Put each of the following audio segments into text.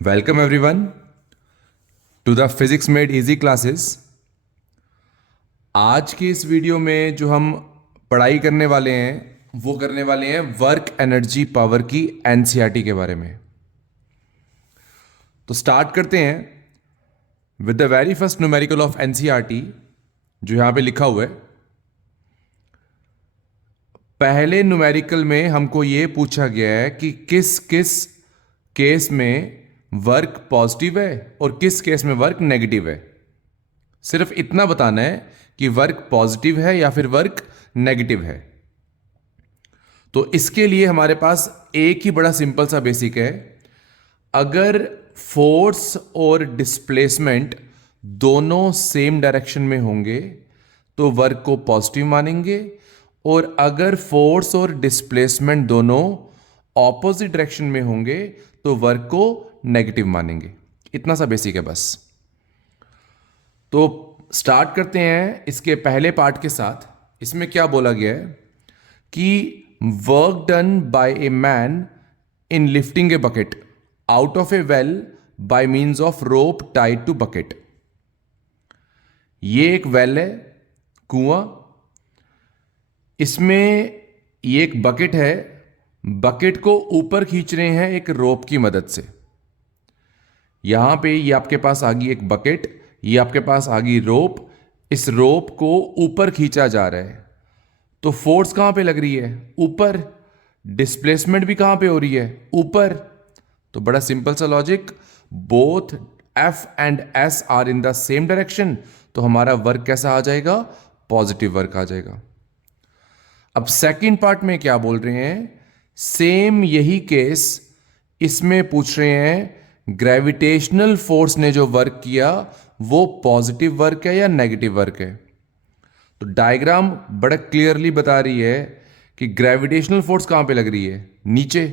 Welcome everyone to the physics made easy classes. आज की इस वीडियो में जो हम पढ़ाई करने वाले हैं वो करने वाले हैं वर्क एनर्जी पावर की एनसीईआरटी के बारे में। तो स्टार्ट करते हैं with the very first numerical of NCERT जो यहां पे लिखा हुआ है। पहले न्यूमेरिकल में हमको ये पूछा गया है कि किस किस केस में वर्क पॉजिटिव है और किस केस में वर्क नेगेटिव है। सिर्फ इतना बताना है कि वर्क पॉजिटिव है या फिर वर्क नेगेटिव है। तो इसके लिए हमारे पास एक ही बड़ा सिंपल सा बेसिक है। अगर फोर्स और डिस्प्लेसमेंट दोनों सेम डायरेक्शन में होंगे तो वर्क को पॉजिटिव मानेंगे, और अगर फोर्स और डिस्प्लेसमेंट दोनों ऑपोजिट डायरेक्शन में होंगे तो वर्क को नेगेटिव मानेंगे। इतना सा बेसिक है बस। तो स्टार्ट करते हैं इसके पहले पार्ट के साथ। इसमें क्या बोला गया है कि work done by a man in lifting a bucket out of a well by means of rope tied to bucket. ये एक वेल है, कुआं। इसमें ये एक बकेट है, बकेट को ऊपर खींच रहे हैं एक रोप की मदद से। यहां पे ये आपके पास आ गई एक बकेट, ये आपके पास आ गई रोप। इस रोप को ऊपर खींचा जा रहा है तो फोर्स कहां पे लग रही है? ऊपर। डिस्प्लेसमेंट भी कहां पे हो रही है? ऊपर। तो बड़ा सिंपल सा logic, both F and S are in the same direction, तो हमारा वर्क कैसा आ जाएगा? पॉजिटिव वर्क आ जाएगा। अब सेकंड पार्ट में क्या बोल रहे हैं? सेम यही केस इसमें पूछ रहे हैं ग्रेविटेशनल फोर्स ने जो वर्क किया वो पॉजिटिव वर्क है या नेगेटिव वर्क है। तो डायग्राम बड़ा क्लियरली बता रही है कि ग्रेविटेशनल फोर्स कहां पे लग रही है? नीचे।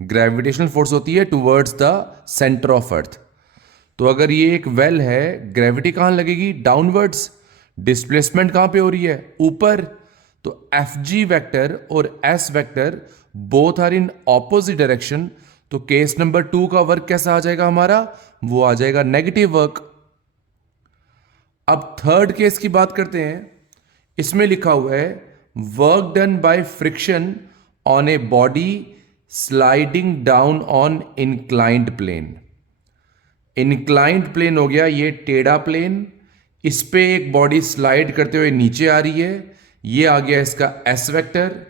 ग्रेविटेशनल फोर्स होती है towards the centre of earth. तो अगर ये एक वेल है, ग्रेविटी कहां लगेगी? डाउनवर्ड्स। डिस्प्लेसमेंट कहां पे हो रही है? ऊपर। तो एफ जी वेक्टर और S vector both are in opposite direction, तो केस नंबर 2 का वर्क कैसा आ जाएगा हमारा? वो आ जाएगा नेगेटिव वर्क। अब थर्ड केस की बात करते हैं। इसमें लिखा हुआ है work done by friction on a body sliding down on inclined plane. Inclined plane हो गया ये टेढ़ा प्लेन, इस पे एक बॉडी स्लाइड करते हुए नीचे आ रही है। ये आ गया इसका एस वेक्टर।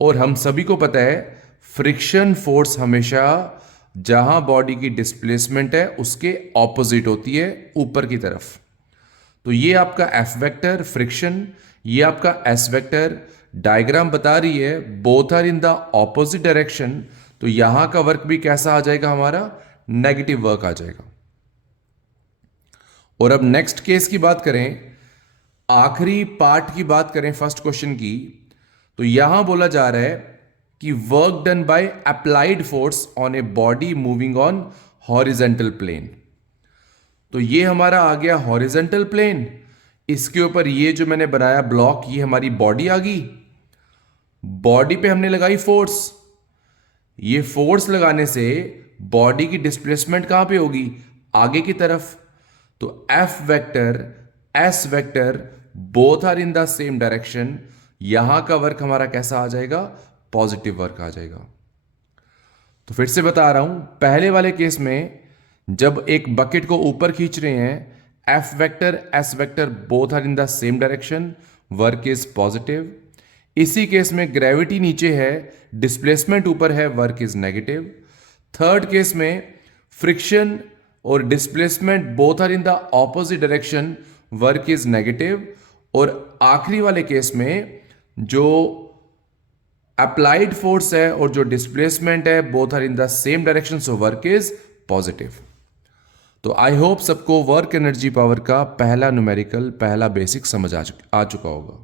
और हम सभी को पता है फ्रिक्शन फोर्स हमेशा जहां बॉडी की डिस्प्लेसमेंट है उसके ऑपोजिट होती है, ऊपर की तरफ। तो ये आपका एफ वेक्टर फ्रिक्शन, ये आपका एस वेक्टर। डायग्राम बता रही है both are in the opposite direction, तो यहां का वर्क भी कैसा आ जाएगा हमारा? नेगेटिव वर्क आ जाएगा। और अब नेक्स्ट केस की बात करें, आखिरी पार्ट की बात करें फर्स्ट क्वेश्चन की, तो यहां बोला जा रहा है कि work done by applied force on a body moving on horizontal plane. तो ये हमारा आ गया हॉरिजेंटल प्लेन, इसके ऊपर ये जो मैंने बनाया ब्लॉक, ये हमारी बॉडी आ गई। बॉडी पे हमने लगाई फोर्स। ये फोर्स लगाने से बॉडी की डिस्प्लेसमेंट कहां पे होगी? आगे की तरफ। तो F vector S vector both are in the same direction, यहां का वर्क हमारा कैसा आ जाएगा? पॉजिटिव वर्क आ जाएगा। तो फिर से बता रहा हूं, पहले वाले केस में जब एक बकेट को ऊपर खींच रहे हैं, F vector S vector both are in the same direction, work is positive. इसी केस में ग्रेविटी नीचे है, डिस्प्लेसमेंट ऊपर है, work is negative. Third case में फ्रिक्शन और displacement both are in the opposite direction, work is negative. और आखिरी वाले केस में जो अप्लाइड फोर्स है और जो डिस्प्लेसमेंट है both are in the same direction, so work is positive. तो आई होप सबको वर्क एनर्जी पावर का पहला न्यूमेरिकल, पहला बेसिक समझ आ चुका होगा।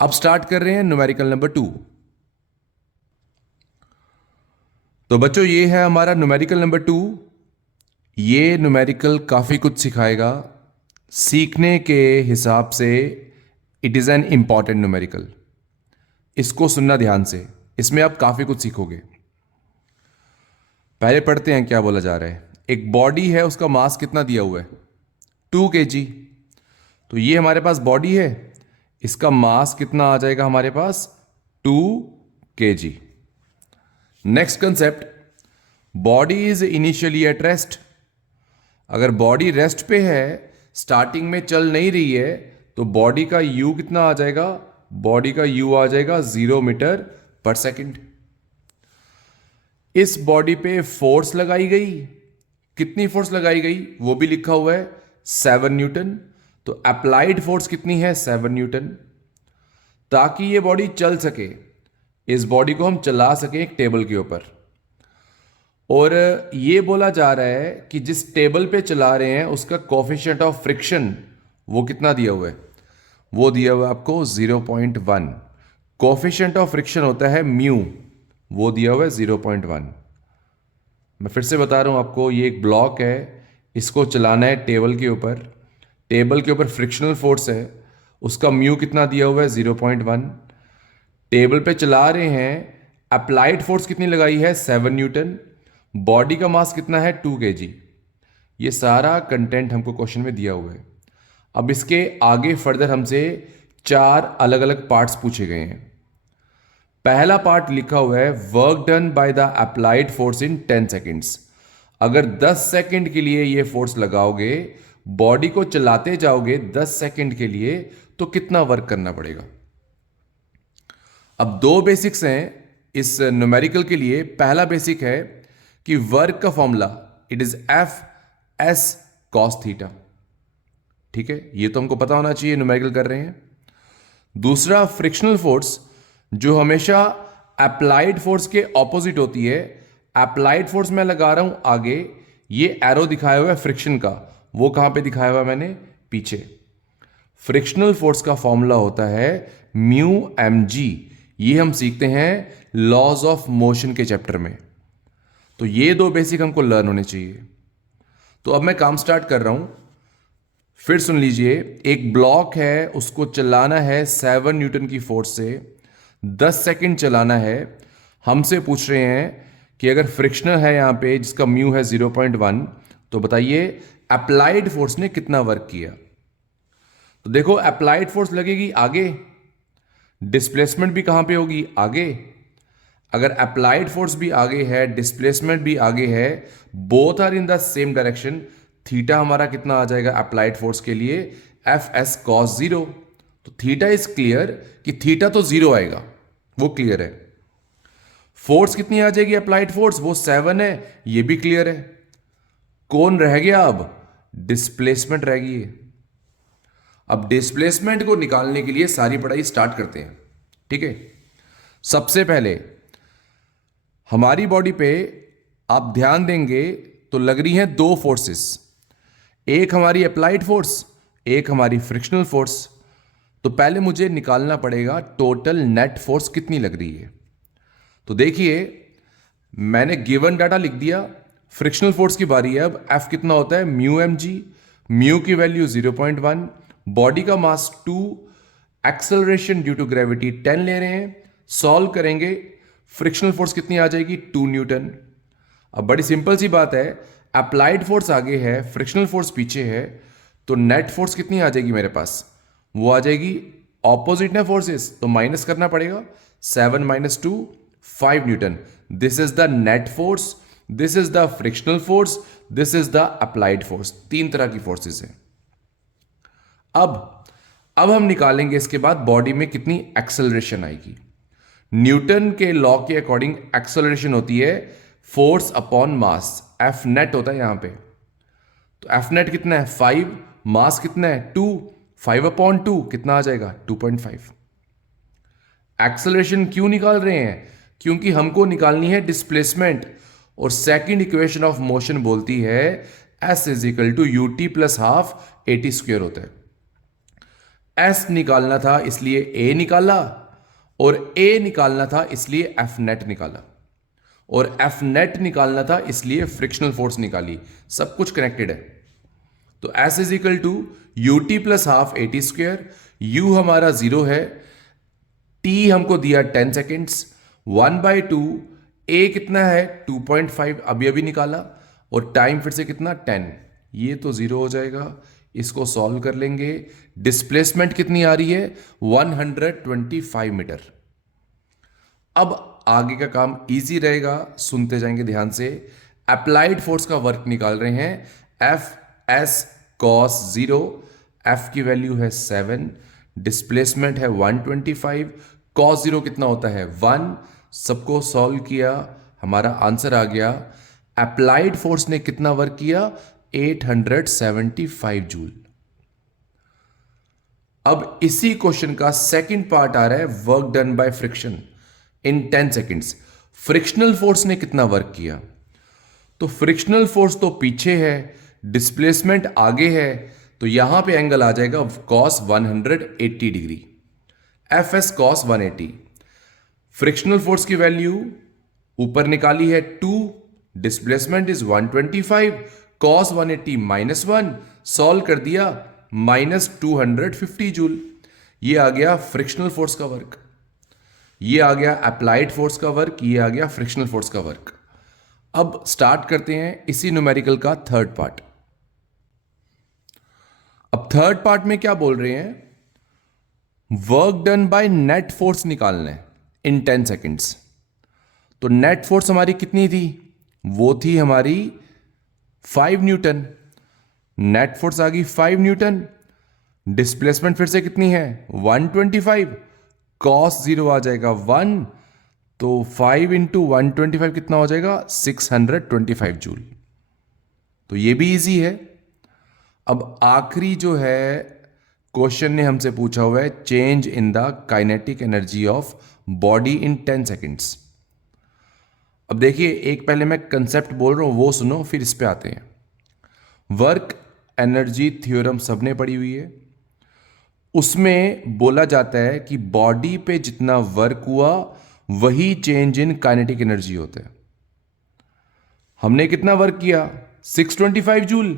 अब स्टार्ट कर रहे हैं न्यूमेरिकल नंबर 2। तो बच्चों ये है हमारा न्यूमेरिकल नंबर 2। ये न्यूमेरिकल काफी कुछ सिखाएगा। सीखने के हिसाब से it is an important numerical. इसको सुनना ध्यान से, इसमें आप काफी कुछ सीखोगे। पहले पढ़ते हैं क्या बोला जा रहा है। एक बॉडी है, उसका मास कितना दिया हुआ है 2 kg। तो ये हमारे पास बॉडी है, इसका मास कितना आ जाएगा हमारे पास 2 kg। Next concept, body is initially at rest. अगर बॉडी रेस्ट पे है, स्टार्टिंग में चल नहीं रही है, तो बॉडी का यू कितना आ जाएगा, बॉडी का यू आ जाएगा 0 मीटर पर सेकेंड। इस बॉडी पे फोर्स लगाई गई, कितनी फोर्स लगाई गई वो भी लिखा हुआ है 7 न्यूटन। तो अप्लाइड फोर्स कितनी है 7 न्यूटन। ताकि ये बॉडी चल सके, इस बॉडी को हम चला सकें एक टेबल के ऊपर। और ये बोला जा रहा है कि जिस टेबल पे चला रहे हैं उसका कोफिशिएंट ऑफ फ्रिक्शन वो कितना दिया हुआ है, वो दिया हुआ है आपको 0.1। कोफिशिएंट ऑफ फ्रिक्शन होता है म्यू, वो दिया हुआ है 0.1। मैं फिर से बता रहा हूं आपको, ये एक ब्लॉक है, इसको चलाना है टेबल के ऊपर। टेबल के ऊपर फ्रिक्शनल फोर्स है, उसका म्यू कितना दिया हुआ है 0.1। टेबल पे चला रहे हैं, अप्लाइड फोर्स कितनी लगाई है 7 न्यूटन। बॉडी का मास कितना है 2 kg। ये सारा कंटेंट हमको क्वेश्चन में दिया हुआ है। अब इसके आगे फर्दर हमसे 4 अलग अलग पार्ट्स पूछे गए हैं। पहला पार्ट लिखा हुआ है work done by the applied force in 10 seconds. अगर 10 सेकेंड के लिए ये फोर्स लगाओगे, बॉडी को चलाते जाओगे 10 सेकेंड के लिए, तो कितना वर्क करना पड़ेगा। अब 2 बेसिक्स हैं इस न्यूमेरिकल के लिए। पहला बेसिक है कि वर्क का formula it is F(s) cos theta. ठीक है, ये तो हमको पता होना चाहिए, न्यूमेरिकल कर रहे हैं। दूसरा, फ्रिक्शनल फोर्स जो हमेशा अप्लाइड फोर्स के ऑपोजिट होती है। अप्लाइड फोर्स मैं लगा रहा हूं आगे, ये एरो दिखाया हुआ है फ्रिक्शन का, वो कहां पे दिखाया हुआ है मैंने, पीछे। फ्रिक्शनल फोर्स का फॉर्मूला होता है म्यू mg। ये हम सीखते हैं लॉज ऑफ मोशन के चैप्टर में। तो ये 2 बेसिक हमको लर्न होने चाहिए। तो अब मैं काम स्टार्ट कर रहा हूं, फिर सुन लीजिए। एक ब्लॉक है, उसको चलाना है 7 न्यूटन की फोर्स से, 10 सेकेंड चलाना है। हमसे पूछ रहे हैं कि अगर फ्रिक्शनल है यहां पे जिसका म्यू है 0.1, तो बताइए अप्लाइड फोर्स ने कितना वर्क किया। तो देखो, अप्लाइड फोर्स लगेगी आगे, डिस्प्लेसमेंट भी कहां पे होगी, आगे। अगर अप्लाइड फोर्स भी आगे है, डिस्प्लेसमेंट भी आगे है, both are in the same direction, theta हमारा कितना आ जाएगा अप्लाइड फोर्स के लिए, F(s) cos 0। तो थीटा इज क्लियर कि थीटा तो 0 आएगा, वो क्लियर है। फोर्स कितनी आ जाएगी अप्लाइड फोर्स, वो 7 है, ये भी क्लियर है। कौन रह गया अब, डिस्प्लेसमेंट रह गई है। अब डिस्प्लेसमेंट को निकालने के लिए सारी पढ़ाई स्टार्ट करते हैं। ठीक है, सबसे पहले हमारी बॉडी पे आप ध्यान देंगे तो लग रही हैं 2 फोर्सेस, एक हमारी अप्लाइड फोर्स, एक हमारी फ्रिक्शनल फोर्स। तो पहले मुझे निकालना पड़ेगा टोटल नेट फोर्स कितनी लग रही है। तो देखिए, मैंने गिवन डाटा लिख दिया। फ्रिक्शनल फोर्स की बारी है अब। F कितना होता है म्यू mg, म्यू की वैल्यू 0.1, बॉडी का मास 2, एक्सेलरेशन ड्यू टू ग्रेविटी 10 ले रहे हैं। सॉल्व करेंगे, फ्रिक्शनल फोर्स कितनी आ जाएगी 2 न्यूटन। अब बड़ी सिंपल सी बात है, अप्लाइड फोर्स आगे है, फ्रिक्शनल फोर्स पीछे है, तो नेट फोर्स कितनी आ जाएगी मेरे पास, वो आ जाएगी ऑपोजिट ना फोर्सेस, तो माइनस करना पड़ेगा। 7 - 2 5 Newton. This is the net force, this is the frictional force, this is the applied force. 3 तरह की फोर्सेस हैं। अब हम निकालेंगे इसके बाद बॉडी में कितनी एक्सेलरेशन आएगी। न्यूटन के लॉ के अकॉर्डिंग एक्सेलरेशन होती है force upon mass, F net होता है यहां पे। तो F नेट कितना है 5, मास कितना है 2, 5/2 कितना आ जाएगा 2.5। एक्सेलरेशन क्यों निकाल रहे हैं, क्योंकि हमको निकालनी है डिस्प्लेसमेंट, और सेकंड इक्वेशन ऑफ मोशन बोलती है S = ut + ½ at² होता है। S निकालना था इसलिए A निकाला, और A निकालना था इसलिए F नेट निकाला, और F नेट निकालना था इसलिए फ्रिक्शनल फोर्स निकाली। सब कुछ कनेक्टेड है। तो S = ut + ½ at²। U हमारा 0 है, T हमको दिया 10 सेकेंड्स, 1/2 ए कितना है 2.5, अभी अभी निकाला, और टाइम फिर से कितना 10, ये तो जीरो हो जाएगा। इसको सॉल्व कर लेंगे। डिस्प्लेसमेंट कितनी आ रही है 125 मीटर। अब आगे का काम इजी रहेगा, सुनते जाएंगे ध्यान से। अप्लाइड फोर्स का वर्क निकाल रहे हैं। एफ एस कॉस 0, एफ की वैल्यू है 7, डिस्प्लेसमेंट है 125, कॉस 0 कितना होता है 1। सबको सॉल्व किया, हमारा आंसर आ गया। अप्लाइड फोर्स ने कितना वर्क किया 875 जूल। अब इसी क्वेश्चन का सेकंड पार्ट आ रहा है, work done by friction in 10 seconds. Frictional force ने कितना वर्क किया, तो फ्रिक्शनल फोर्स तो पीछे है, डिस्प्लेसमेंट आगे है, तो यहां पे एंगल आ जाएगा cos 180 degree, F S cos 180। Frictional force की वैल्यू ऊपर निकाली है 2, डिस्प्लेसमेंट इज 125, कॉस 180 -1, सॉल्व कर दिया -250 जूल। ये आ गया फ्रिक्शनल फोर्स का वर्क, ये आ गया अप्लाइड फोर्स का वर्क, ये आ गया फ्रिक्शनल फोर्स का वर्क। अब स्टार्ट करते हैं इसी न्यूमेरिकल का थर्ड पार्ट। अब थर्ड पार्ट में क्या बोल रहे हैं, work done by net force निकालना है इन 10 सेकेंड्स। तो नेट फोर्स हमारी कितनी थी, वो थी हमारी 5 न्यूटन। नेट फोर्स आ गई 5 न्यूटन। डिस्प्लेसमेंट फिर से कितनी है 125, कॉस 0 आ जाएगा 1, तो 5 इंटू 125 कितना हो जाएगा 625 जूल। तो ये भी इजी है। अब आखिरी जो है क्वेश्चन ने हमसे पूछा हुआ है, change in the kinetic energy of body in 10 seconds. अब देखिए, एक पहले मैं कंसेप्ट बोल रहा हूं वो सुनो, फिर इस पे आते हैं। वर्क एनर्जी थ्योरम सबने पढ़ी हुई है, उसमें बोला जाता है कि बॉडी पे जितना वर्क हुआ वही चेंज इन काइनेटिक एनर्जी होता है। हमने कितना वर्क किया 625 जूल,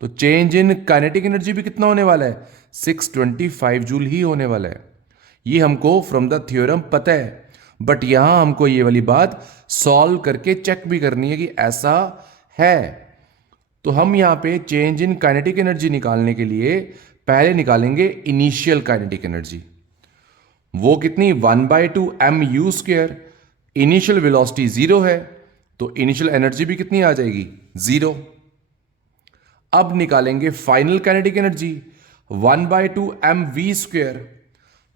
तो चेंज इन काइनेटिक एनर्जी भी कितना होने वाला है 625 जूल ही होने वाला है। ये हमको फ्रॉम द थ्योरम पता है, बट यहां हमको ये वाली बात सॉल्व करके चेक भी करनी है कि ऐसा है। तो हम यहां पे चेंज इन काइनेटिक एनर्जी निकालने के लिए पहले निकालेंगे इनिशियल काइनेटिक एनर्जी। वो कितनी 1/2 mu²। इनिशियल वेलोसिटी 0 है, तो इनिशियल एनर्जी भी कितनी आ जाएगी 0। अब निकालेंगे final kinetic energy 1/2 mv²।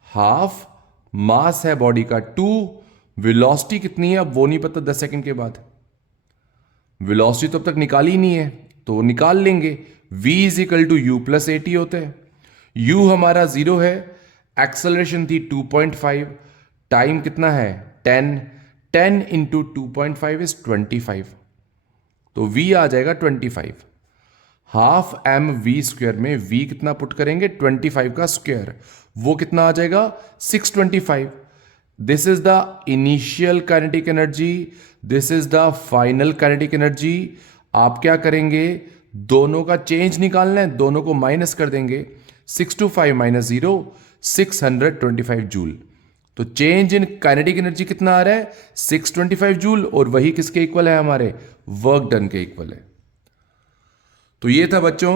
Half मास है बॉडी का 2, वेलोसिटी कितनी है अब वो नहीं पता 10 सेकंड के बाद। वेलोसिटी तो अब तक निकाली ही नहीं है, तो निकाल लेंगे। v = u + at होता है। u हमारा 0 है, एक्सेलरेशन थी 2.5, टाइम कितना है 10, 10 इंटू 2.5 इज 25, तो v आ जाएगा 25। हाफ mv² में v कितना पुट करेंगे 25 का स्क्वायर, वो कितना आ जाएगा 625। This is the initial kinetic energy, this is the final kinetic energy. आप क्या करेंगे, दोनों का चेंज निकालना है, दोनों को माइनस कर देंगे। 625 - 0 625 जूल। तो चेंज इन काइनेटिक एनर्जी कितना आ रहा है 625 जूल, और वही किसके इक्वल है हमारे वर्क डन के इक्वल है। तो ये था बच्चों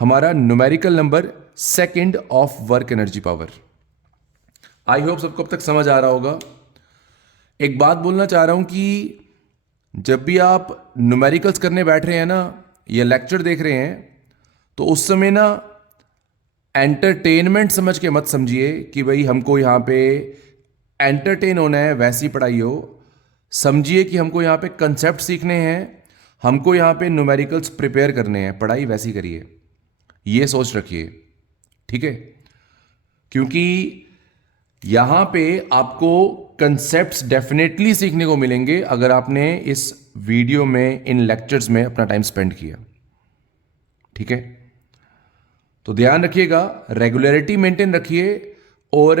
हमारा numerical number second of work energy power. I hope सबको अब तक समझ आ रहा होगा। एक बात बोलना चाह रहा हूं कि जब भी आप न्यूमेरिकल्स करने बैठ रहे हैं ना, या लेक्चर देख रहे हैं, तो उस समय ना एंटरटेनमेंट समझ के मत समझिए कि भाई हमको यहाँ पे एंटरटेन होना है वैसी पढ़ाई हो। समझिए कि हमको यहाँ पे कंसेप्ट सीखने हैं, हमको यहाँ पे न्यूमेरिकल्स प्रिपेयर करने हैं, पढ़ाई वैसी करिए, ये सोच रखिए, ठीक है। क्योंकि यहाँ पे आपको कंसेप्ट्स डेफिनेटली सीखने को मिलेंगे अगर आपने इस वीडियो में, इन लेक्चर्स में अपना टाइम स्पेंड किया, ठीक है। तो ध्यान रखिएगा, रेगुलरिटी मेंटेन रखिए, और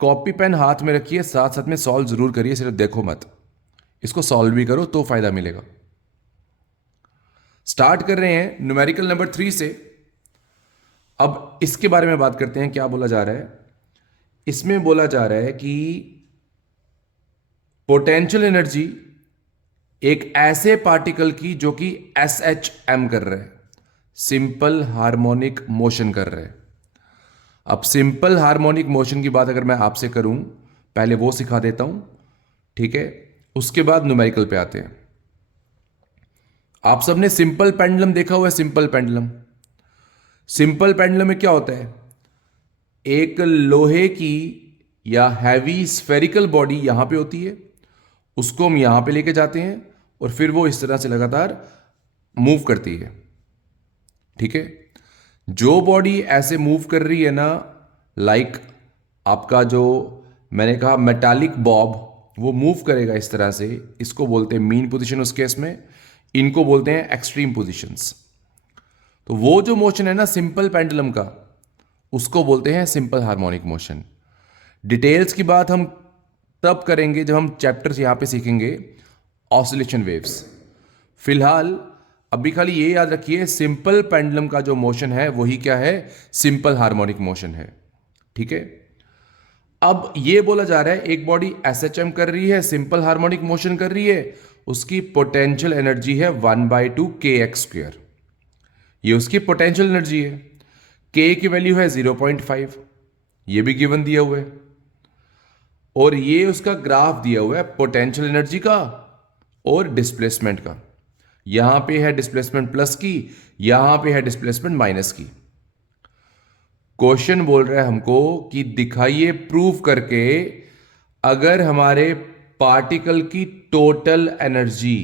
कॉपी पेन हाथ में रखिए, साथ साथ में सॉल्व जरूर करिए, सिर्फ देखो मत, इसको सॉल्व भी करो तो फायदा मिलेगा। स्टार्ट कर रहे हैं न्यूमेरिकल नंबर 3 से। अब इसके बारे में बात करते हैं, क्या बोला जा रहा है इसमें। बोला जा रहा है कि पोटेंशियल एनर्जी एक ऐसे पार्टिकल की जो कि SHM कर रहे हैं, सिंपल हार्मोनिक मोशन कर रहे हैं। अब सिंपल हार्मोनिक मोशन की बात अगर मैं आपसे करूं, पहले वो सिखा देता हूं, ठीक है, उसके बाद न्यूमेरिकल पे आते हैं। आप सबने सिंपल पेंडुलम देखा हुआ है? सिंपल पेंडुलम, सिंपल पेंडुलम में क्या होता है, एक लोहे की या हैवी स्फेरिकल बॉडी यहां पे होती है, उसको हम यहां पे लेके जाते हैं और फिर वो इस तरह से लगातार मूव करती है, ठीक है। जो बॉडी ऐसे मूव कर रही है ना, लाइक आपका जो मैंने कहा मेटालिक बॉब, वो मूव करेगा इस तरह से, इसको बोलते हैं मीन पोजीशन उस केस में, इनको बोलते हैं एक्सट्रीम पोजीशंस। तो वो जो मोशन है ना सिंपल पेंडुलम का, उसको बोलते हैं सिंपल हार्मोनिक मोशन। डिटेल्स की बात हम तब करेंगे जब हम चैप्टर्स यहां पे सीखेंगे ऑसिलेशन वेव्स। फिलहाल अभी खाली ये याद रखिए, सिंपल पेंडुलम का जो मोशन है वही क्या है, सिंपल हार्मोनिक मोशन है, ठीक है। अब ये बोला जा रहा है एक बॉडी SHM कर रही है, सिंपल हार्मोनिक मोशन कर रही है, उसकी पोटेंशियल एनर्जी है 1/2 kx²। ये उसकी पोटेंशियल एनर्जी है। k की वैल्यू है 0.5, ये भी गिवन दिया हुआ है, और ये उसका ग्राफ दिया हुआ है पोटेंशियल एनर्जी का और डिस्प्लेसमेंट का। यहां पे है डिस्प्लेसमेंट प्लस की, यहां पे है डिस्प्लेसमेंट माइनस की। क्वेश्चन बोल रहा है हमको कि दिखाइए प्रूव करके, अगर हमारे पार्टिकल की टोटल एनर्जी,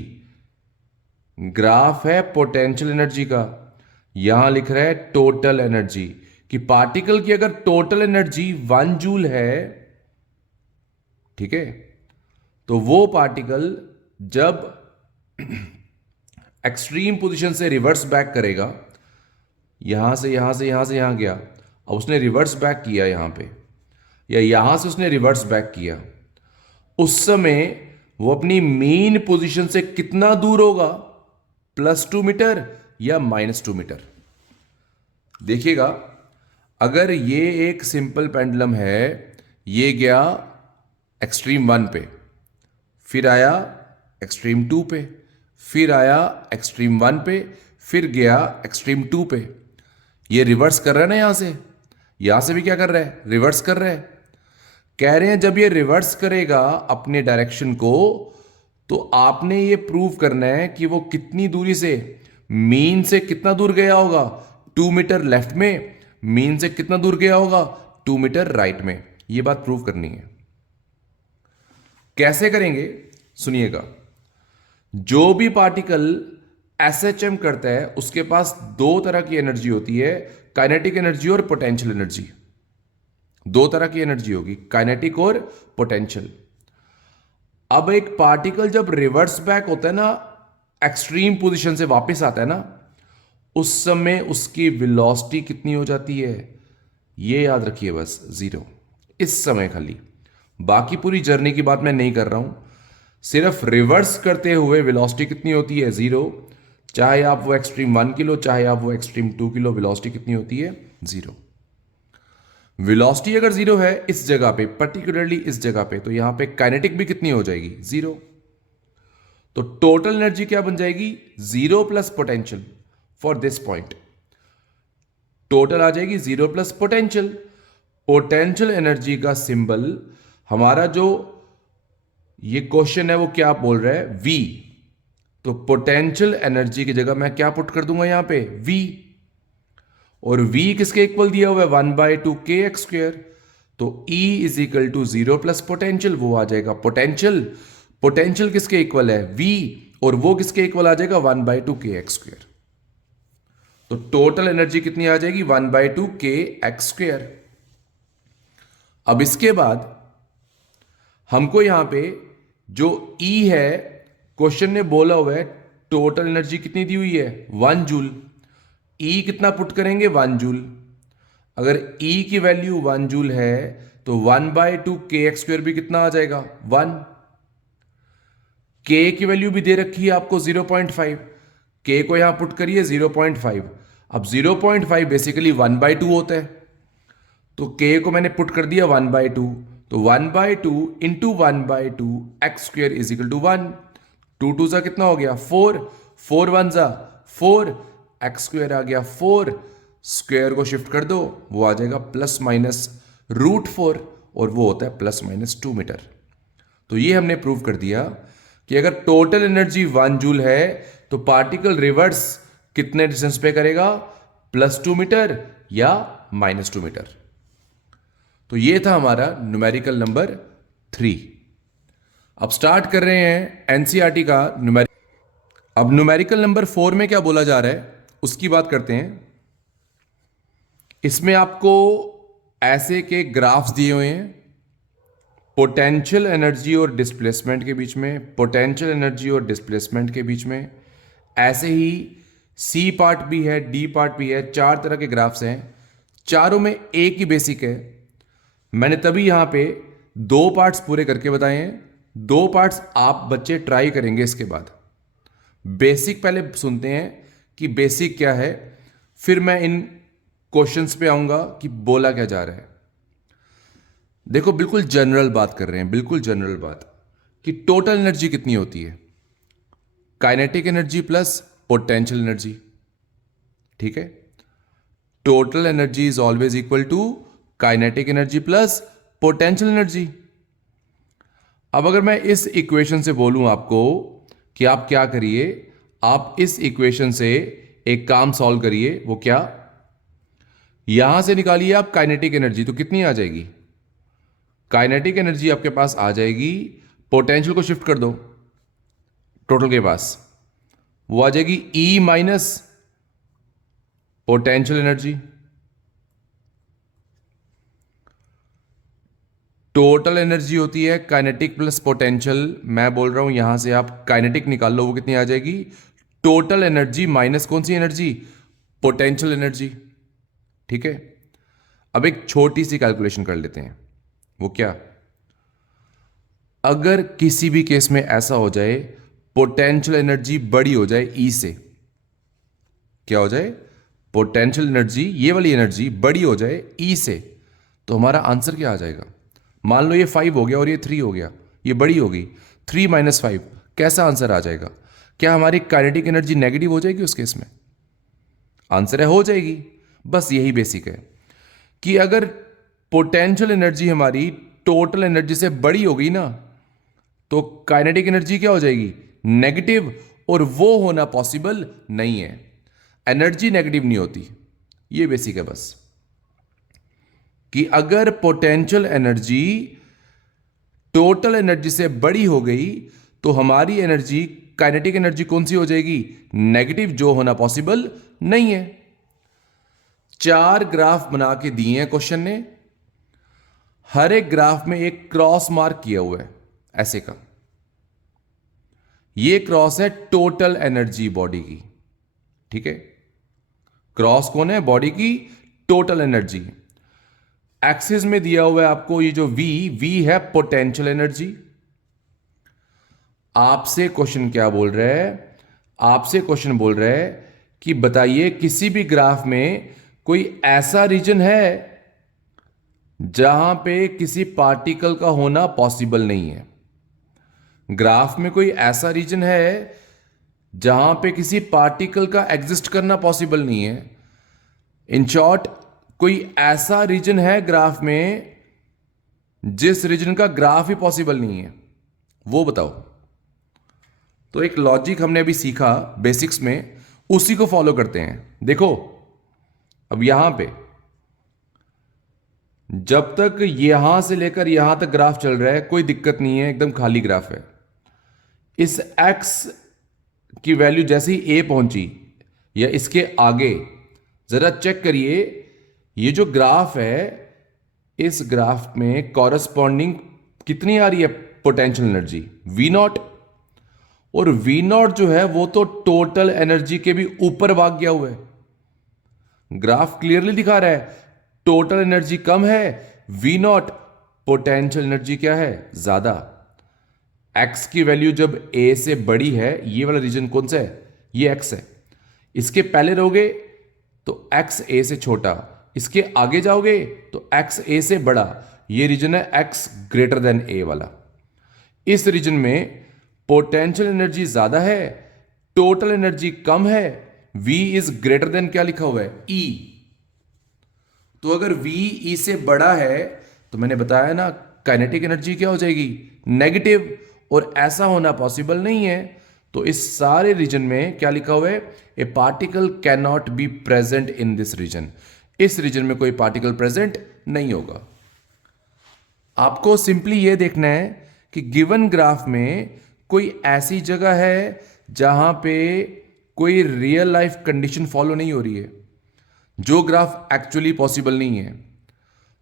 ग्राफ है पोटेंशियल एनर्जी का, यहां लिख रहा है टोटल एनर्जी, कि पार्टिकल की अगर टोटल एनर्जी 1 जूल है, ठीक है, तो वो पार्टिकल जब एक्सट्रीम पोजीशन से रिवर्स बैक करेगा, यहां से यहां से यहां से यहां गया, अब उसने रिवर्स बैक किया यहां पे, या यहां से उसने रिवर्स बैक किया, उस समय वो अपनी मेन पोजीशन से कितना दूर होगा, +2 मीटर या -2 मीटर। देखिएगा, अगर ये एक सिंपल पेंडुलम है, ये गया एक्सट्रीम 1 पे, फिर आया एक्सट्रीम 2 पे, फिर आया एक्सट्रीम 1 पे, फिर गया एक्सट्रीम 2 पे, ये रिवर्स कर रहा है ना, यहां से भी क्या कर रहा है, रिवर्स कर रहा है। कह रहे हैं जब ये रिवर्स करेगा अपने डायरेक्शन को, तो आपने ये प्रूव करना है कि वो कितनी दूरी से, मीन से कितना दूर गया होगा, 2 मीटर लेफ्ट में, मीन से कितना दूर गया होगा, 2 मीटर राइट में। ये बात प्रूव करनी है। कैसे करेंगे, सुनिएगा। जो भी पार्टिकल SHM करता है उसके पास दो तरह की एनर्जी होती है, काइनेटिक एनर्जी और पोटेंशियल एनर्जी। दो तरह की एनर्जी होगी, काइनेटिक और पोटेंशियल। अब एक पार्टिकल जब रिवर्स बैक होता है ना, एक्सट्रीम पोजीशन से वापस आता है ना, उस समय उसकी वेलोसिटी कितनी हो जाती है, ये याद रखिए बस, 0 इस समय खाली। बाकी पूरी जर्नी की बात मैं नहीं कर रहा हूं, सिर्फ रिवर्स करते हुए वेलोसिटी कितनी होती है, 0। चाहे आप वो एक्सट्रीम 1 किलो, चाहे आप वो एक्सट्रीम 2 किलो, वेलोसिटी कितनी होती है, 0। वेलोसिटी अगर 0 है इस जगह पे, पर्टिकुलरली इस जगह पे, तो यहां पे काइनेटिक भी कितनी हो जाएगी, 0। तो टोटल एनर्जी क्या बन जाएगी, 0 plus potential for this point. Total आ जाएगी 0 प्लस पोटेंशियल। पोटेंशियल एनर्जी का सिंबल हमारा जो ये क्वेश्चन है वो क्या बोल रहा है, V। तो पोटेंशियल एनर्जी की जगह मैं क्या पुट कर दूंगा यहां पे, V। और V किसके इक्वल दिया हुआ है, 1/2 kx²। तो E is equal to 0 plus potential, वो आ जाएगा पोटेंशियल। पोटेंशियल किसके इक्वल है, V, और वो किसके इक्वल आ जाएगा, 1/2 kx²। तो टोटल एनर्जी कितनी आ जाएगी, 1/2 kx²। अब इसके बाद हमको यहां पे जो E है, क्वेश्चन ने बोला हुआ है टोटल एनर्जी कितनी दी हुई है, 1 जूल। E कितना पुट करेंगे, 1 जूल। अगर E की वैल्यू 1 जूल है तो 1/2 kx² भी कितना आ जाएगा, 1। K की वैल्यू भी दे रखी है आपको 0.5, K को यहां पुट करिए 0.5। अब 0.5 बेसिकली 1/2 होता है, तो K को मैंने पुट कर दिया 1/2, तो 1/2 into 1/2 x² is equal to 1। टू टू सा कितना हो गया 4, 4 वन सा 4, एक्स स्क्वायर आ गया 4, स्क्वायर को शिफ्ट कर दो वो आ जाएगा प्लस माइनस √4 और वो होता है प्लस माइनस 2 मीटर। तो ये हमने प्रूव कर दिया कि अगर टोटल एनर्जी 1 जूल है तो पार्टिकल रिवर्स कितने डिस्टेंस पे करेगा, +2 मीटर या -2 मीटर। तो ये था हमारा न्यूमेरिकल नंबर 3। अब स्टार्ट कर रहे हैं एनसीईआरटी का न्यूमेरिकल। अब न्यूमेरिकल नंबर 4 में क्या बोला जा रहा है उसकी बात करते हैं। इसमें आपको ऐसे के ग्राफ्स दिए हुए हैं, पोटेंशियल एनर्जी और डिस्प्लेसमेंट के बीच में, पोटेंशियल एनर्जी और डिस्प्लेसमेंट के बीच में, ऐसे ही सी पार्ट भी है, डी पार्ट भी है, 4 तरह के ग्राफ्स हैं। चारों में एक ही बेसिक है। मैंने तभी यहां पे 2 पार्ट्स पूरे करके बताए हैं। 2 पार्ट्स आप बच्चे ट्राई करेंगे। इसके बाद बेसिक पहले सुनते हैं कि बेसिक क्या है, फिर मैं इन क्वेश्चंस पे आऊंगा कि बोला क्या जा रहा है। देखो बिल्कुल जनरल बात कर रहे हैं, बिल्कुल जनरल बात कि टोटल एनर्जी कितनी होती है, kinetic energy plus potential energy. ठीक है, total energy is always equal to kinetic energy plus potential energy. अब अगर मैं इस इक्वेशन से बोलूं आपको कि आप क्या करिए, आप इस इक्वेशन से एक काम सॉल्व करिए। वो क्या, यहां से निकालिए आप काइनेटिक एनर्जी, तो कितनी आ जाएगी, काइनेटिक एनर्जी आपके पास आ जाएगी, पोटेंशियल को शिफ्ट कर दो टोटल के पास, वो आ जाएगी E minus potential energy. Total energy होती है काइनेटिक प्लस पोटेंशियल। मैं बोल रहा हूं यहां से आप काइनेटिक निकाल लो, वो कितनी आ जाएगी, टोटल एनर्जी माइनस कौन सी एनर्जी, पोटेंशियल एनर्जी। ठीक है, अब एक छोटी सी कैलकुलेशन कर लेते हैं। वो क्या, अगर किसी भी केस में ऐसा हो जाए पोटेंशियल एनर्जी बड़ी हो जाए E से, क्या हो जाए, पोटेंशियल एनर्जी ये वाली एनर्जी बड़ी हो जाए E से, तो हमारा आंसर क्या आ जाएगा। मान लो ये 5 हो गया और ये 3 हो गया, ये बड़ी हो गई, 3 - 5, कैसा आंसर आ जाएगा। क्या हमारी काइनेटिक एनर्जी नेगेटिव हो जाएगी उस केस में, आंसर है हो जाएगी। बस यही बेसिक है कि अगर पोटेंशियल एनर्जी हमारी टोटल एनर्जी से बड़ी हो गई ना, तो काइनेटिक एनर्जी क्या हो जाएगी, नेगेटिव, और वो होना पॉसिबल नहीं है। एनर्जी नेगेटिव नहीं होती, ये बेसिक है बस, कि अगर पोटेंशियल एनर्जी टोटल एनर्जी से बड़ी हो गई तो हमारी एनर्जी, काइनेटिक एनर्जी कौन सी हो जाएगी, नेगेटिव, जो होना पॉसिबल नहीं है। 4 ग्राफ बना के दिए हैं क्वेश्चन ने, हर एक ग्राफ में एक क्रॉस मार्क किया हुआ है ऐसे का, ये क्रॉस है टोटल एनर्जी बॉडी की। ठीक है, क्रॉस कौन है, बॉडी की टोटल एनर्जी। एक्सिस में दिया हुआ है आपको ये जो V है पोटेंशियल एनर्जी। आपसे क्वेश्चन क्या बोल रहा है, आपसे क्वेश्चन बोल रहा है कि बताइए किसी भी ग्राफ में कोई ऐसा रीजन है जहां पे किसी पार्टिकल का होना पॉसिबल नहीं है। ग्राफ में कोई ऐसा रीजन है जहां पे किसी पार्टिकल का एग्जिस्ट करना पॉसिबल नहीं है। इन शॉर्ट, कोई ऐसा रीजन है ग्राफ में जिस रीजन का ग्राफ ही पॉसिबल नहीं है, वो बताओ। तो एक लॉजिक हमने अभी सीखा बेसिक्स में, उसी को फॉलो करते हैं। देखो अब यहां पे जब तक यहां से लेकर यहां तक ग्राफ चल रहा है कोई दिक्कत नहीं है, एकदम खाली ग्राफ है। इस x की वैल्यू जैसे ही a पहुंची या इसके आगे, जरा चेक करिए ये जो ग्राफ है, इस ग्राफ में कॉरस्पॉन्डिंग कितनी आ रही है पोटेंशियल एनर्जी, V0। और V0 जो है वो तो टोटल एनर्जी के भी ऊपर भाग गया हुआ है। ग्राफ क्लियरली दिखा रहा है टोटल एनर्जी कम है, V0, पोटेंशियल एनर्जी क्या है, ज्यादा। x की वैल्यू जब a से बड़ी है, ये वाला रीजन कौन सा है, ये x है, इसके पहले रहोगे तो x a से छोटा, इसके आगे जाओगे तो x a से बड़ा, ये रीजन है x ग्रेटर देन a वाला। इस रीजन में पोटेंशियल एनर्जी ज्यादा है, टोटल एनर्जी कम है, V इज ग्रेटर देन क्या लिखा हुआ है, E। तो अगर V E से बड़ा है तो मैंने बताया ना काइनेटिक एनर्जी क्या हो जाएगी, नेगेटिव, और ऐसा होना पॉसिबल नहीं है। तो इस सारे रीजन में क्या लिखा हुआ है, a particle can not be present in this region. इस रीजन में कोई पार्टिकल प्रेजेंट नहीं होगा। आपको सिंपली यह देखना है कि गिवन ग्राफ में कोई ऐसी जगह है जहां पे कोई रियल लाइफ कंडीशन फॉलो नहीं हो रही है, जो ग्राफ एक्चुअली पॉसिबल नहीं है।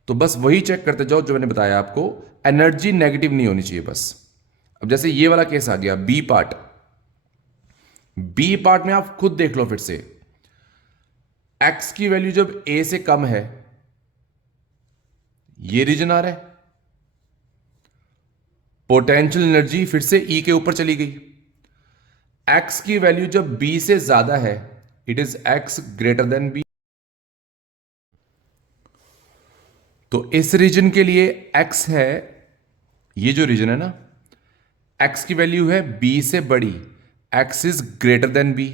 तो बस वही चेक करते जाओ जो मैंने बताया आपको, एनर्जी नेगेटिव नहीं होनी चाहिए बस। अब जैसे ये वाला केस आ गया बी पार्ट, बी पार्ट में आप खुद देख लो फिर से, एक्स की वैल्यू जब ए से कम है, ये रीजन आ रहा है, पोटेंशियल एनर्जी फिर से ई के ऊपर चली गई। एक्स की वैल्यू जब बी से ज्यादा है, it is X greater than B. तो इस रीजन के लिए एक्स है, ये जो रीजन है ना, एक्स की वैल्यू है बी से बड़ी, X is greater than B.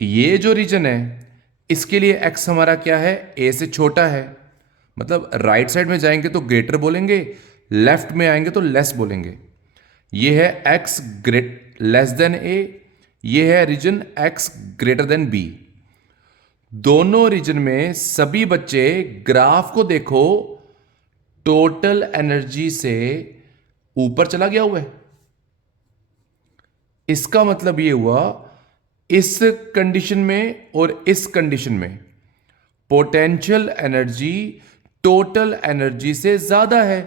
ये जो रीजन है इसके लिए एक्स हमारा क्या है, ए से छोटा है। मतलब राइट साइड में जाएंगे तो ग्रेटर बोलेंगे, लेफ्ट में आएंगे तो लेस बोलेंगे। ये है X great less than A, ये है region X greater than B. दोनों रीजन में सभी बच्चे ग्राफ को देखो, टोटल एनर्जी से ऊपर चला गया हुआ है। इसका मतलब ये हुआ इस कंडीशन में और इस कंडीशन में पोटेंशियल एनर्जी टोटल एनर्जी से ज्यादा है।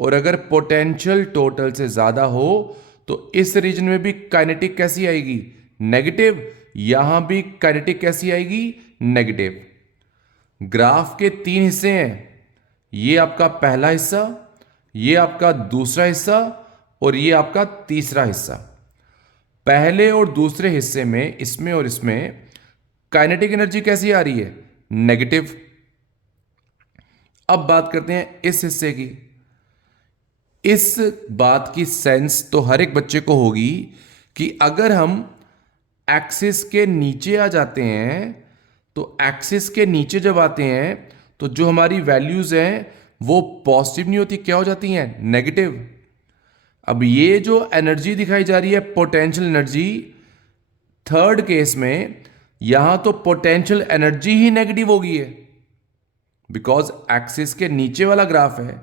और अगर पोटेंशियल टोटल से ज्यादा हो तो इस रीजन में भी काइनेटिक कैसी आएगी, नेगेटिव। यहां भी काइनेटिक कैसी आएगी, नेगेटिव। ग्राफ के तीन हिस्से हैं, ये आपका पहला हिस्सा, ये आपका दूसरा हिस्सा और ये आपका तीसरा हिस्सा। पहले और दूसरे हिस्से में, इसमें और इसमें काइनेटिक एनर्जी कैसी आ रही है, नेगेटिव। अब बात करते हैं इस हिस्से की। इस बात की सेंस तो हर एक बच्चे को होगी कि अगर हम एक्सिस के नीचे आ जाते हैं, तो एक्सिस के नीचे जब आते हैं तो जो हमारी वैल्यूज हैं वो पॉजिटिव नहीं होती, क्या हो जाती हैं, नेगेटिव। अब ये जो एनर्जी दिखाई जा रही है पोटेंशियल एनर्जी, थर्ड केस में यहां तो पोटेंशियल एनर्जी ही नेगेटिव हो गई है, बिकॉज एक्सिस के नीचे वाला ग्राफ है।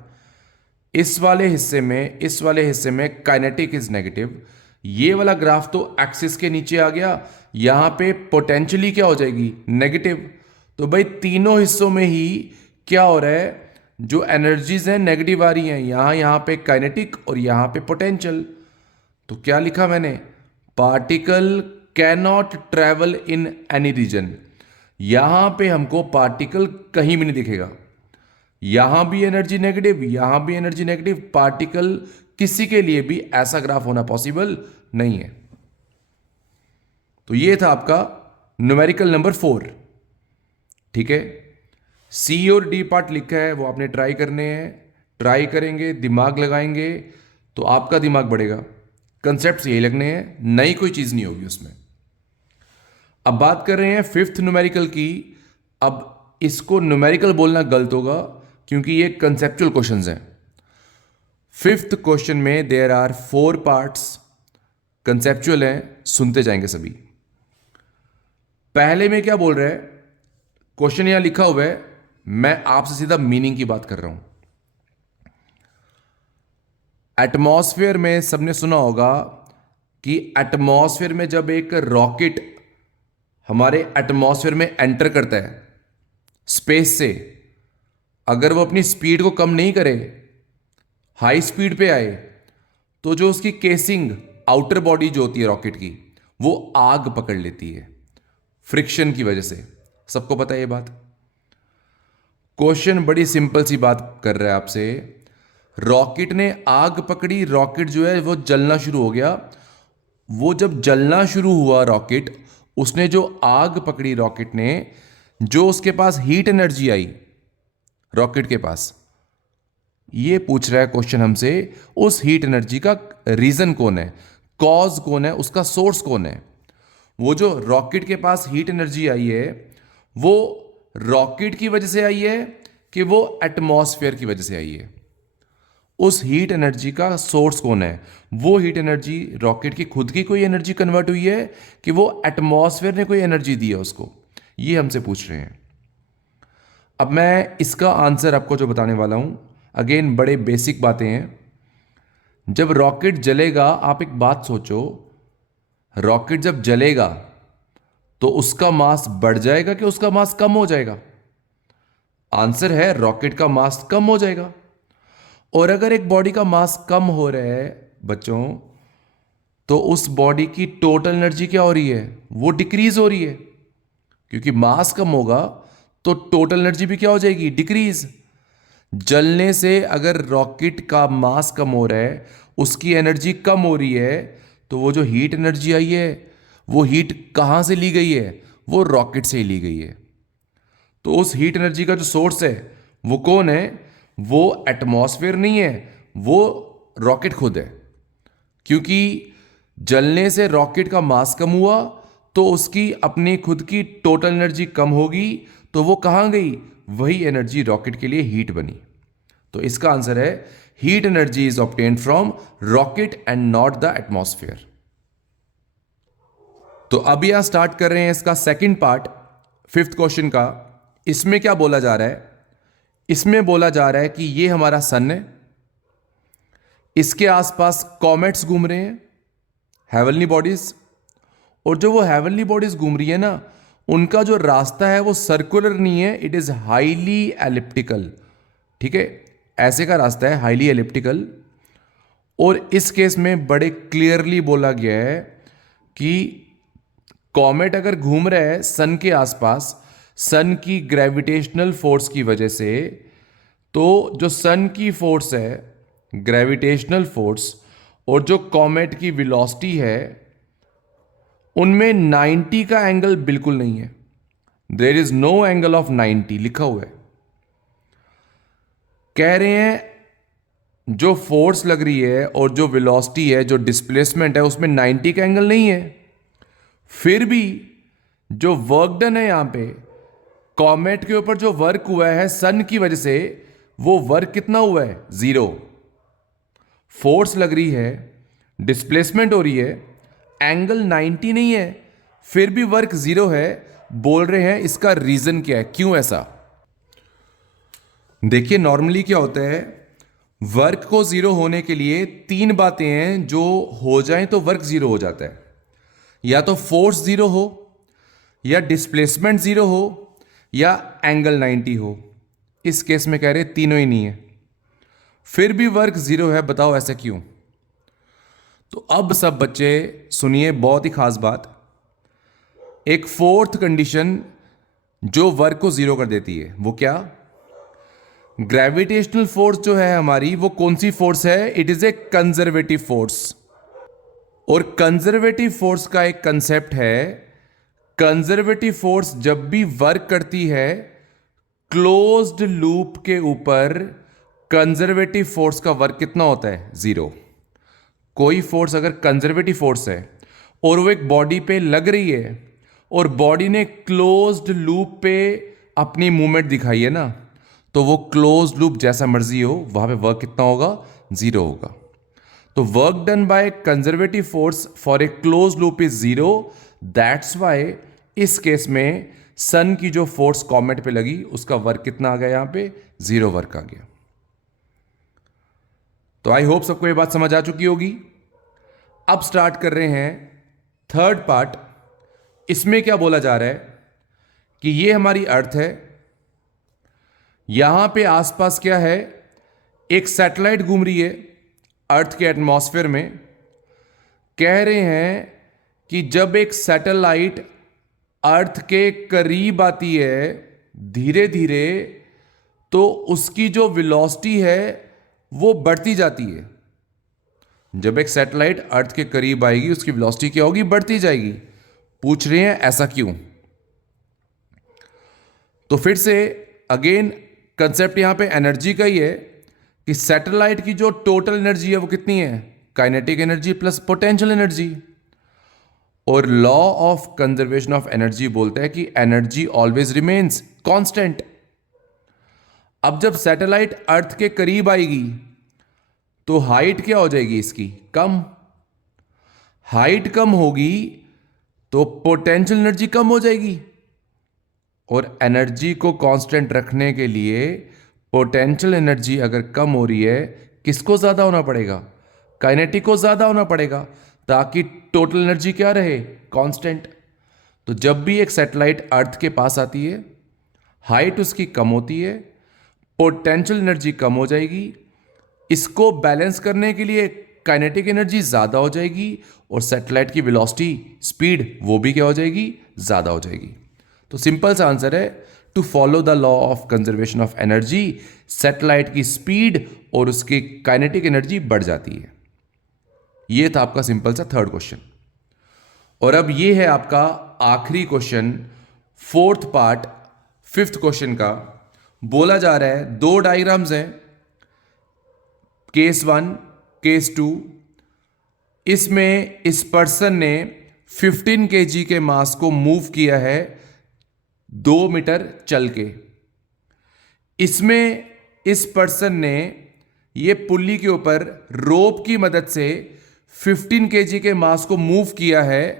इस वाले हिस्से में काइनेटिक इज नेगेटिव। ये वाला ग्राफ तो एक्सिस के नीचे आ गया, यहां पे पोटेंशियली क्या हो जाएगी, नेगेटिव। तो भाई तीनों हिस्सों में ही क्या हो रहा है, जो एनर्जीज हैं नेगेटिव आ रही हैं, यहां पे काइनेटिक और यहां पे पोटेंशियल। तो क्या लिखा मैंने, particle can not travel in any region. यहां पे हमको पार्टिकल कहीं भी नहीं दिखेगा, यहां भी एनर्जी नेगेटिव, यहां भी एनर्जी नेगेटिव। पार्टिकल किसी के लिए भी ऐसा ग्राफ होना पॉसिबल नहीं है। तो ये था आपका न्यूमेरिकल नंबर 4। ठीक है, सी और डी पार्ट लिखा है, वो आपने ट्राई करने हैं, ट्राई करेंगे, दिमाग लगाएंगे तो आपका दिमाग बढ़ेगा। कंसेप्ट यही लगने हैं, नई कोई चीज नहीं होगी उसमें। अब बात कर रहे हैं फिफ्थ न्यूमेरिकल की। अब इसको न्यूमेरिकल बोलना गलत होगा क्योंकि ये कंसेप्चुअल क्वेश्चंस हैं। फिफ्थ क्वेश्चन में देयर आर 4 पार्ट्स, कंसेप्चुअल हैं, सुनते जाएंगे सभी। पहले में क्या बोल रहा है, क्वेश्चन यहां लिखा हुआ है, मैं आपसे सीधा मीनिंग की बात कर रहा हूं। एटमॉस्फेयर में सबने सुना होगा कि एटमॉस्फेयर में जब एक रॉकेट हमारे एटमॉस्फेयर में एंटर करता है स्पेस से, अगर वो अपनी स्पीड को कम नहीं करे, हाई स्पीड पे आए, तो जो उसकी केसिंग, आउटर बॉडी जो होती है रॉकेट की, वो आग पकड़ लेती है फ्रिक्शन की वजह से। सबको पता है ये बात। क्वेश्चन बड़ी सिंपल सी बात कर रहा है आपसे, रॉकेट ने आग पकड़ी, रॉकेट जो है वो जलना शुरू हो गया। वो जब जलना शुरू हुआ रॉकेट, उसने जो आग पकड़ी रॉकेट ने, जो उसके पास हीट एनर्जी आई रॉकेट के पास, ये पूछ रहा है क्वेश्चन हमसे, उस हीट एनर्जी का रीजन कौन है, कॉज कौन है, उसका सोर्स कौन है। वो जो रॉकेट के पास हीट एनर्जी आई है वो रॉकेट की वजह से आई है कि वो एटमॉस्फेयर की वजह से आई है। उस हीट एनर्जी का सोर्स कौन है, वो हीट एनर्जी रॉकेट की खुद की कोई एनर्जी कन्वर्ट हुई है कि वो एटमॉस्फेयर ने कोई एनर्जी दी है उसको, ये हमसे पूछ रहे हैं। अब मैं इसका आंसर आपको जो बताने वाला हूं, अगेन बड़े बेसिक बातें हैं। जब रॉकेट जलेगा, आप एक बात सोचो, रॉकेट जब जलेगा तो उसका मास बढ़ जाएगा कि उसका मास कम हो जाएगा। आंसर है रॉकेट का मास कम हो जाएगा। और अगर एक बॉडी का मास कम हो रहा है बच्चों, तो उस बॉडी की टोटल एनर्जी क्या हो रही है, वो डिक्रीज हो रही है। क्योंकि मास कम होगा तो टोटल एनर्जी भी क्या हो जाएगी, डिक्रीज। जलने से अगर रॉकेट का मास कम हो रहा है, उसकी एनर्जी कम हो रही है, तो वो जो हीट एनर्जी आई है वो हीट कहां से ली गई है, वो रॉकेट से ही ली गई है। तो उस हीट एनर्जी का जो सोर्स है वो कौन है, वो एटमॉस्फेयर नहीं है, वो रॉकेट खुद है। क्योंकि जलने से रॉकेट का मास कम हुआ तो उसकी अपनी खुद की टोटल एनर्जी कम होगी, तो वो कहां गई, वही एनर्जी रॉकेट के लिए हीट बनी। तो इसका आंसर है heat energy is obtained from rocket and not the atmosphere. तो अब यहां स्टार्ट कर रहे हैं इसका सेकंड पार्ट, फिफ्थ क्वेश्चन का। इसमें क्या बोला जा रहा है, इसमें बोला जा रहा है कि ये हमारा सन है, इसके आसपास कॉमेट्स घूम रहे हैं, हेवनली बॉडीज। और जो वो हेवनली बॉडीज घूम रही है ना, उनका जो रास्ता है वो सर्कुलर नहीं है, इट इज हाईली एलिप्टिकल। ठीक है, ऐसे का रास्ता है, हाईली एलिप्टिकल। और इस केस में बड़े क्लियरली बोला गया है कि कॉमेट अगर घूम रहा है सन के आसपास, सन की ग्रेविटेशनल फोर्स की वजह से, तो जो सन की फोर्स है ग्रेविटेशनल फोर्स और जो कॉमेट की वेलोसिटी है, उनमें 90 का एंगल बिल्कुल नहीं है। There is no angle of 90 लिखा हुआ है। कह रहे हैं जो फोर्स लग रही है और जो वेलोसिटी है, जो डिस्प्लेसमेंट है, उसमें 90 का एंगल नहीं है। फिर भी जो वर्क डन है यहां पे, कॉमेट के ऊपर जो वर्क हुआ है सन की वजह से, वो वर्क कितना हुआ है, 0। फोर्स लग रही है, डिस्प्लेसमेंट हो रही है, एंगल 90 नहीं है, फिर भी वर्क 0 है। बोल रहे हैं इसका रीजन क्या है, क्यों ऐसा। देखिए नॉर्मली क्या होता है, वर्क को 0 होने के लिए 3 बातें हैं जो हो जाएं तो वर्क 0 हो जाता है। या तो फोर्स 0 हो, या डिस्प्लेसमेंट 0 हो, या एंगल 90 हो। इस केस में कह रहे तीनों ही नहीं है, फिर भी वर्क 0 है। बताओ ऐसा क्यों। तो अब सब बच्चे सुनिए, बहुत ही खास बात। एक फोर्थ कंडीशन जो वर्क को 0 कर देती है, वो क्या, ग्रेविटेशनल फोर्स जो है हमारी, वो कौन सी फोर्स है, it is a conservative force. और कंजर्वेटिव फोर्स का एक कंसेप्ट है, कंजर्वेटिव फोर्स जब भी वर्क करती है क्लोज्ड लूप के ऊपर, कंजर्वेटिव फोर्स का वर्क कितना होता है, 0। कोई फोर्स अगर कंजर्वेटिव फोर्स है और वो एक बॉडी पे लग रही है और बॉडी ने क्लोज्ड लूप पे अपनी मूवमेंट दिखाई है ना, तो वो क्लोज्ड लूप जैसा मर्जी हो, वहां पे वर्क कितना होगा, 0 होगा। तो work done by conservative force for a close loop is 0। That's why इस केस में सन की जो फोर्स कॉमेट पे लगी, उसका वर्क कितना आ गया, यहां पे 0 वर्क आ गया। तो आई होप सबको ये बात समझ आ चुकी होगी। अब स्टार्ट कर रहे हैं थर्ड पार्ट। इसमें क्या बोला जा रहा है कि ये हमारी अर्थ है, यहां पे आसपास क्या है, एक सैटेलाइट घूम रही है अर्थ के एटमॉस्फेयर में। कह रहे हैं कि जब एक सैटेलाइट अर्थ के करीब आती है धीरे धीरे, तो उसकी जो वेलोसिटी है वो बढ़ती जाती है। जब एक सैटेलाइट अर्थ के करीब आएगी, उसकी वेलोसिटी क्या होगी, बढ़ती जाएगी। पूछ रहे हैं ऐसा क्यों। तो फिर से अगेन कंसेप्ट यहां पे एनर्जी का ही है कि सैटेलाइट की जो टोटल एनर्जी है वो कितनी है, kinetic energy plus potential energy. और law of conservation of energy बोलता है कि एनर्जी ऑलवेज रिमेन्स कांस्टेंट। अब जब सैटेलाइट अर्थ के करीब आएगी तो हाइट क्या हो जाएगी इसकी, कम। हाइट कम होगी तो पोटेंशियल एनर्जी कम हो जाएगी। और एनर्जी को कांस्टेंट रखने के लिए पोटेंशियल एनर्जी अगर कम हो रही है, किसको ज्यादा होना पड़ेगा, काइनेटिक को ज्यादा होना पड़ेगा, ताकि टोटल एनर्जी क्या रहे, कांस्टेंट। तो जब भी एक सैटेलाइट अर्थ के पास आती है, हाइट उसकी कम होती है, पोटेंशियल एनर्जी कम हो जाएगी। इसको बैलेंस करने के लिए काइनेटिक एनर्जी ज्यादा हो जाएगी और सैटेलाइट की वेलोसिटी, स्पीड, वो भी क्या हो जाएगी, ज्यादा हो जाएगी। तो सिंपल सा आंसर है, to follow the law of conservation of energy, satellite की स्पीड और उसकी काइनेटिक एनर्जी बढ़ जाती है। यह था आपका सिंपल सा थर्ड क्वेश्चन। और अब यह है आपका आखिरी question, fourth part fifth question का। बोला जा रहा है दो डायग्राम्स हैं, केस 1, केस 2। इसमें इस पर्सन ने 15 kg के मास को मूव किया है 2 मीटर चल के। इसमें इस पर्सन ने ये पुल्ली के ऊपर रोप की मदद से 15 kg के मास को मूव किया है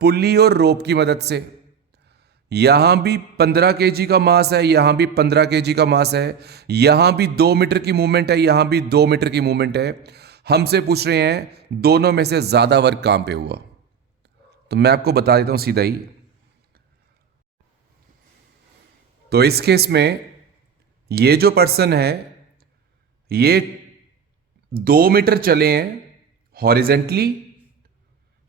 पुल्ली और रोप की मदद से। यहां भी 15 kg का मास है, यहां भी 15 kg का मास है, यहां भी 2 मीटर की मूवमेंट है, यहां भी 2 मीटर की मूवमेंट है। हमसे पूछ रहे हैं दोनों में से ज्यादा वर्क कहां पे हुआ। तो मैं आपको बता देता हूं सीधा ही। तो इस केस में ये जो पर्सन है ये 2 मीटर चले हैं हॉरिजेंटली,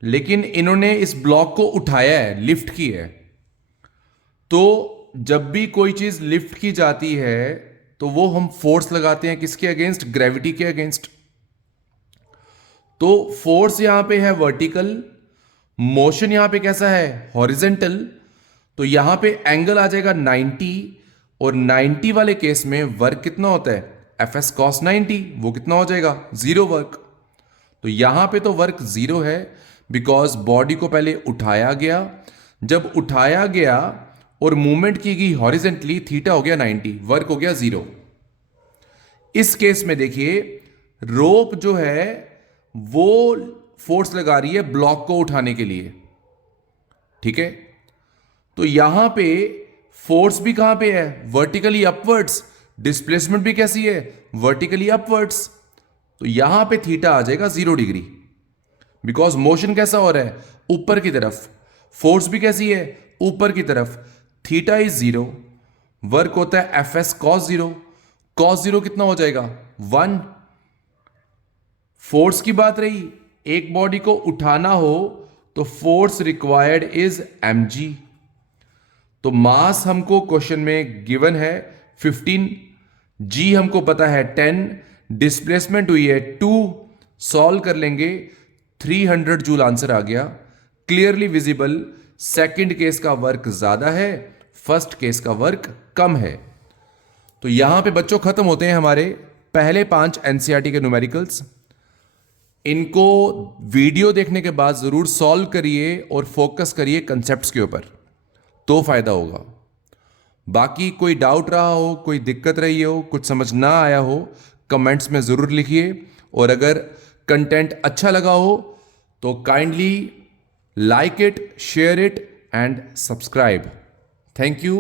लेकिन इन्होंने इस ब्लॉक को उठाया है, लिफ्ट की है। तो जब भी कोई चीज लिफ्ट की जाती है तो वो हम फोर्स लगाते हैं किसके अगेंस्ट, ग्रेविटी के अगेंस्ट। तो फोर्स यहां पे है वर्टिकल, मोशन यहां पे कैसा है, हॉरिजेंटल। तो यहां पे एंगल आ जाएगा 90, और 90 वाले केस में वर्क कितना होता है, Fs cos 90, वो कितना हो जाएगा, जीरो वर्क। तो यहां पे तो वर्क जीरो है, बिकॉज बॉडी को पहले उठाया गया, जब उठाया गया और मूवमेंट की गई हॉरिजेंटली, थीटा हो गया 90, वर्क हो गया जीरो। इस केस में देखिए रोप जो है वो फोर्स लगा रही है ब्लॉक को उठाने के लिए, ठीक है। तो यहां पे फोर्स भी कहां पे है, वर्टिकली अपवर्ड्स, डिस्प्लेसमेंट भी कैसी है, वर्टिकली अपवर्ड्स। तो यहां पे थीटा आ जाएगा 0 डिग्री, बिकॉज मोशन कैसा हो रहा है, ऊपर की तरफ, फोर्स भी कैसी है, ऊपर की तरफ। थीटा इज 0, वर्क होता है Fs cos 0, cos 0 कितना हो जाएगा, 1। फोर्स की बात रही, एक बॉडी को उठाना हो तो फोर्स रिक्वायर्ड इज mg। तो मास हमको क्वेश्चन में गिवन है 15, g हमको पता है 10, डिस्प्लेसमेंट हुई है 2, सॉल्व कर लेंगे 300 जूल आंसर आ गया। क्लियरली विजिबल सेकंड केस का वर्क ज्यादा है, फर्स्ट केस का वर्क कम है। तो यहां पे बच्चों खत्म होते हैं हमारे पहले 5 एनसीईआरटी के न्यूमेरिकल्स। इनको वीडियो देखने के बाद जरूर सॉल्व करिए और फोकस करिए कंसेप्ट्स के ऊपर, तो फायदा होगा। बाकी कोई डाउट रहा हो, कोई दिक्कत रही हो, कुछ समझ ना आया हो, कमेंट्स में जरूर लिखिए। और अगर कंटेंट अच्छा लगा हो तो kindly like it, share it and subscribe. Thank you.